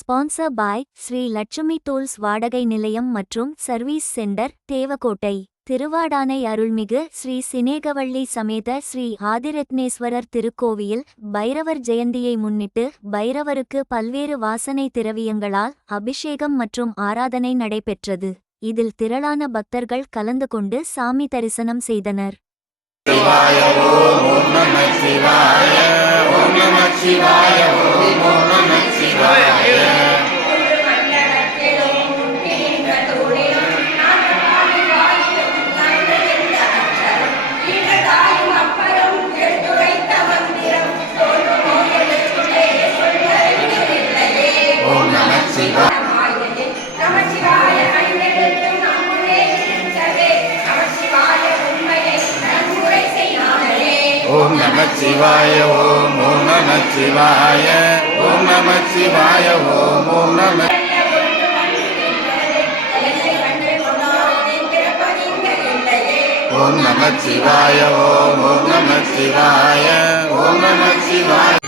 Sponsor by Sri Lakshmi tools வாடகை நிலையம் மற்றும் சர்வீஸ் சென்டர் தேவகோட்டை. திருவாடானை அருள்மிகு ஸ்ரீ சினேகவள்ளி சமேத ஸ்ரீ ஆதிரத்னேஸ்வரர் திருக்கோவிலில் பைரவர் ஜெயந்தியை முன்னிட்டு பைரவருக்கு பல்வேறு வாசனை திரவியங்களால் அபிஷேகம் மற்றும் ஆராதனை நடைபெற்றது. இதில் திரளான பக்தர்கள் கலந்து கொண்டு சாமி தரிசனம் செய்தனர். ஓம் நம சிவாய ஓம் ஓம் நம சிவாய ஓம் நம சிவாய ஓம் ஓம் நம ஓம் நம சிவாய ஓம் ஓம் நம சிவாய ஓம் நம சிவாய